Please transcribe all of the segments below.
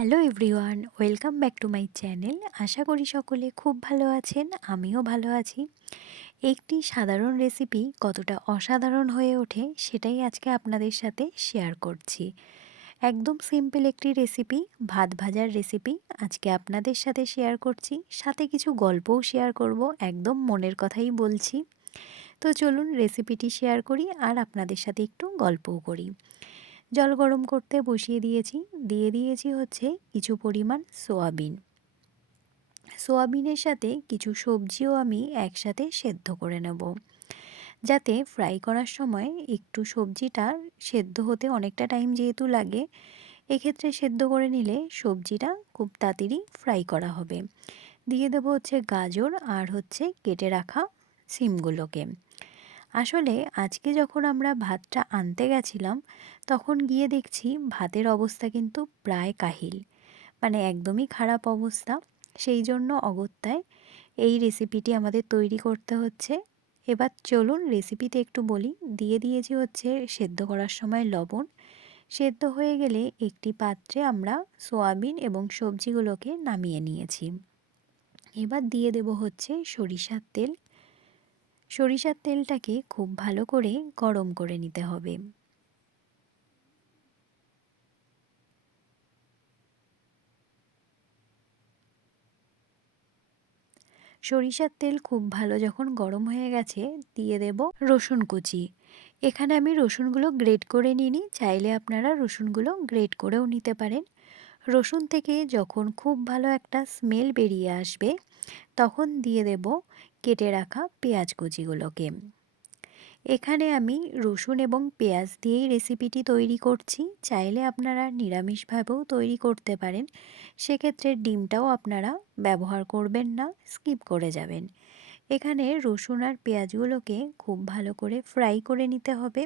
Hello everyone welcome back to my channel আশা করি সকলে খুব ভালো আছেন, আমিও ভালো আছি। একটি সাধারণ রেসিপি কতটা অসাধারণ হয়ে ওঠে সেটাই আজকে আপনাদের সাথে শেয়ার করছি। একদম সিম্পল একটি রেসিপি ভাত ভাজার রেসিপি আজকে আপনাদের সাথে শেয়ার করছি। সাথে কিছু গল্পও শেয়ার করব, একদম মনের কথাই বলছি। তো চলুন রেসিপিটি শেয়ার করি আর আপনাদের সাথে একটু গল্পও করি। জল গরম করতে বসিয়ে দিয়েছি। দিয়ে দিয়েছি হচ্ছে কিছু পরিমাণ সোয়াবিন। সোয়াবিনের সাথে কিছু সবজিও আমি একসাথে সেদ্ধ করে নেব। যাতে ফ্রাই করার সময় একটু সবজিটা সেদ্ধ হতে অনেকটা টাইম যেহেতু লাগে, এক্ষেত্রে সেদ্ধ করে নিলে সবজিটা খুব তাড়াতাড়ি ফ্রাই করা হবে। দিয়ে দেবো হচ্ছে গাজর আর হচ্ছে কেটে রাখা সিমগুলোকে। আসলে আজকে যখন আমরা ভাতটা আনতে গেছিলাম, তখন গিয়ে দেখছি ভাতের অবস্থা কিন্তু প্রায় কাহিল। মানে একদমই খারাপ অবস্থা। সেই জন্য অগত্যায় এই রেসিপিটি আমাদের তৈরি করতে হচ্ছে। এবার চলুন রেসিপিতে একটু বলি। দিয়ে দিয়েছি হচ্ছে সেদ্ধ করার সময় লবণ। সেদ্ধ হয়ে গেলে একটি পাত্রে আমরা সোয়াবিন এবং সবজিগুলোকে নামিয়ে নিয়েছি। এবার দিয়ে দেব হচ্ছে সরিষার তেল। সরিষার তেলটাকে খুব ভালো করে গরম করে নিতে হবে। সরিষার তেল খুব ভালো যখন গরম হয়ে গেছে, দিয়ে দেব রসুন কুচি। এখানে আমি রসুনগুলো গ্রেট করে নিই চাইলে আপনারা রসুনগুলো গ্রেট করেও নিতে পারেন। রসুন থেকে যখন খুব ভালো একটা স্মেল বেরিয়ে আসবে, তখন দিয়ে দেব কেটে রাখা পেঁয়াজ কুচিগুলোকে। এখানে আমি রসুন এবং পেঁয়াজ দিয়েই রেসিপিটি তৈরি করছি। চাইলে আপনারা নিরামিষভাবেও তৈরি করতে পারেন। সেক্ষেত্রে ডিমটাও আপনারা ব্যবহার করবেন না স্কিপ করে যাবেন। এখানে রসুন আর পেঁয়াজগুলোকে খুব ভালো করে ফ্রাই করে নিতে হবে।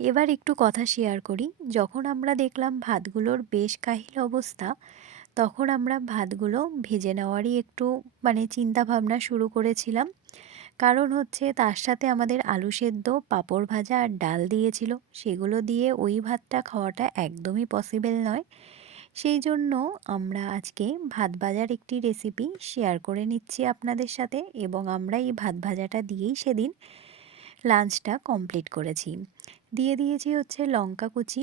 এবার একটু কথা শেয়ার করি। যখন আমরা দেখলাম ভাতগুলোর বেশ কাহিল অবস্থা তখন আমরা ভাতগুলো ভেজে নেওয়ারই একটু মানে চিন্তা ভাবনা শুরু করেছিলাম। কারণ হচ্ছে তার সাথে আমাদের আলু সেদ্ধ, পাঁপড় ভাজা আর ডাল দিয়েছিল। সেগুলো দিয়ে ওই ভাতটা খাওয়াটা একদমই পসিবল নয়। সেই জন্য আমরা আজকে ভাত ভাজার একটি রেসিপি শেয়ার করে নিচ্ছি আপনাদের সাথে এবং আমরা এই ভাত ভাজাটা দিয়েই সেদিন লাঞ্চটা কমপ্লিট করেছি। দিয়ে দিয়েছি হচ্ছে লঙ্কা কুচি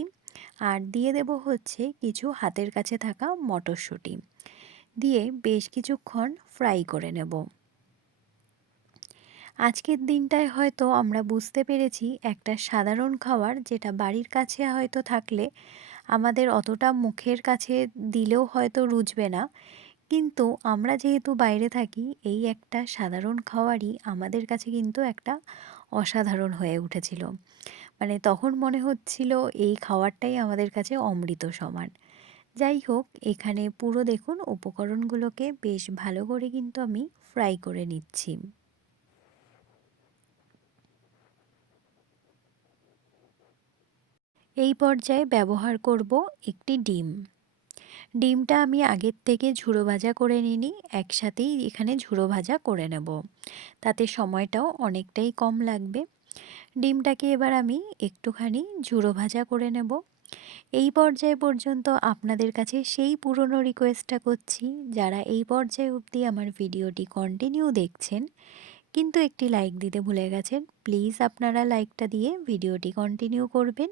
আর দিয়ে দেব হচ্ছে কিছু হাতের কাছে থাকা মটরশুঁটি। দিয়ে বেশ কিছুক্ষণ ফ্রাই করে নেব। আজকের দিনটায় হয়তো আমরা বুঝতে পেরেছি একটা সাধারণ খাবার যেটা বাড়ির কাছে হয়তো থাকলে আমাদের অতটা মুখের কাছে দিলেও হয়তো রুচবে না। কিন্তু আমরা যেহেতু বাইরে থাকি, এই একটা সাধারণ খাবারই আমাদের কাছে কিন্তু একটা অসাধারণ হয়ে উঠেছিল। মানে তখন মনে হচ্ছিল এই খাবারটাই আমাদের কাছে অমৃত সমান। যাই হোক, এখানে পুরো দেখুন উপকরণগুলোকে বেশ ভালো করে কিন্তু আমি ফ্রাই করে নিচ্ছি। এই পর্যায়ে ব্যবহার করব একটি ডিম। ডিমটা আমি আগের থেকে ঝুড়ো ভাজা করে নিই একসাথেই এখানে ঝুড়ো ভাজা করে নেব। তাতে সময়টাও অনেকটাই কম লাগবে। ডিমটাকে এবার আমি একটুখানি ঝুড়ো ভাজা করে নেব। এই পর্যায়ে পর্যন্ত আপনাদের কাছে সেই পুরনো রিকোয়েস্টটা করছি, যারা এই পর্যায়ে অবধি আমার ভিডিওটি কন্টিনিউ দেখছেন, কিন্তু একটি লাইক দিতে ভুলে গেছেন প্লিজ আপনারা লাইকটা দিয়ে ভিডিওটি কন্টিনিউ করবেন।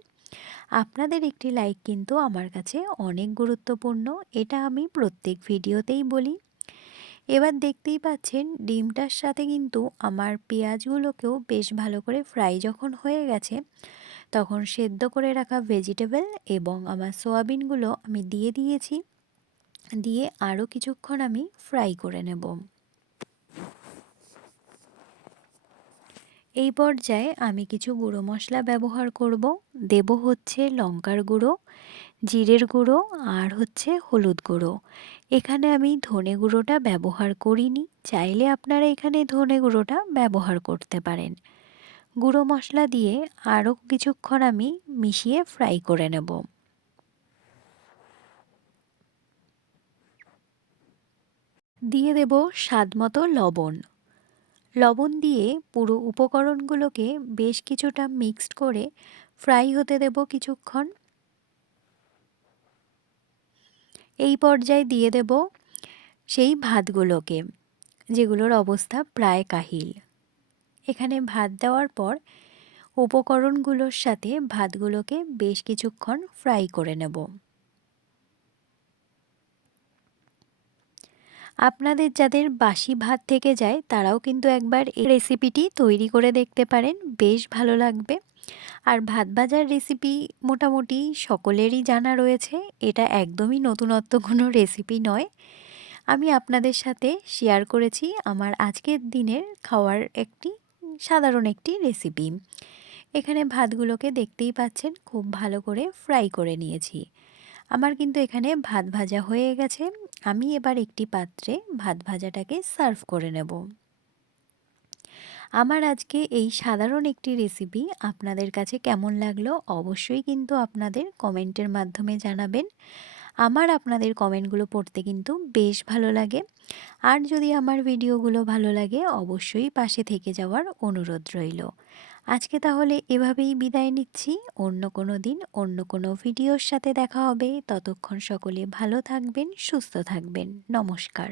আপনাদের একটি লাইক কিন্তু আমার কাছে অনেক গুরুত্বপূর্ণ, এটা আমি প্রত্যেক ভিডিওতেই বলি। এবার দেখতেই পাচ্ছেন ডিমটার সাথে কিন্তু আমার পেঁয়াজগুলোকেও বেশ ভালো করে ফ্রাই যখন হয়ে গেছে, তখন সেদ্ধ করে রাখা ভেজিটেবল এবং আমার সোয়াবিনগুলো আমি দিয়ে দিয়েছি। দিয়ে আরও কিছুক্ষণ আমি ফ্রাই করে নেব। এই পর্যায়ে আমি কিছু গুঁড়ো মশলা ব্যবহার করব। দেব হচ্ছে লঙ্কার গুঁড়ো, জিরের গুঁড়ো আর হচ্ছে হলুদ গুঁড়ো। এখানে আমি ধনে গুঁড়োটা ব্যবহার করিনি। চাইলে আপনারা এখানে ধনে গুঁড়োটা ব্যবহার করতে পারেন। গুঁড়ো মশলা দিয়ে আরও কিছুক্ষণ আমি মিশিয়ে ফ্রাই করে নেব। দিয়ে দেব স্বাদ মতো লবণ। লবণ দিয়ে পুরো উপকরণগুলোকে বেশ কিছুটা মিক্সড করে ফ্রাই হতে দেব কিছুক্ষণ। এই পর্যায়ে দিয়ে দেব সেই ভাতগুলোকে, যেগুলোর অবস্থা প্রায় কাহিল। এখানে ভাত দেওয়ার পর উপকরণগুলোর সাথে ভাতগুলোকে বেশ কিছুক্ষণ ফ্রাই করে নেব। আপনাদের যাদের বাসি ভাত থেকে যায়, তারাও কিন্তু একবার এই রেসিপিটি তৈরি করে দেখতে পারেন। বেশ ভালো লাগবে। আর ভাত ভাজার রেসিপি মোটামুটি সকলেরই জানা রয়েছে। এটা একদমই নতুনত্ব কোনো রেসিপি নয়। আমি আপনাদের সাথে শেয়ার করেছি আমার আজকের দিনের খাওয়ার একটি সাধারণ একটি রেসিপি এখানে ভাতগুলোকে দেখতেই পাচ্ছেন, খুব ভালো করে ফ্রাই করে নিয়েছি। আমার কিন্তু এখানে ভাত ভাজা হয়ে গেছে। আমি এবার একটি পাত্রে ভাত ভাজাটাকে সার্ভ করে নেব। আমার আজকে এই সাধারণ একটি রেসিপি আপনাদের কাছে কেমন লাগল অবশ্যই কিন্তু আপনাদের কমেন্টের মাধ্যমে জানাবেন। আমার আপনাদের কমেন্টগুলো পড়তে কিন্তু বেশ ভালো লাগে। আর যদি আমার ভিডিওগুলো ভালো লাগে অবশ্যই পাশে থেকে যাওয়ার অনুরোধ রইল। আজকে তাহলে এভাবেই বিদায় নিচ্ছি। অন্য কোনো দিন, অন্য কোনো ভিডিওর সাথে দেখা হবে। ততক্ষণ সকলে ভালো থাকবেন, সুস্থ থাকবেন। নমস্কার।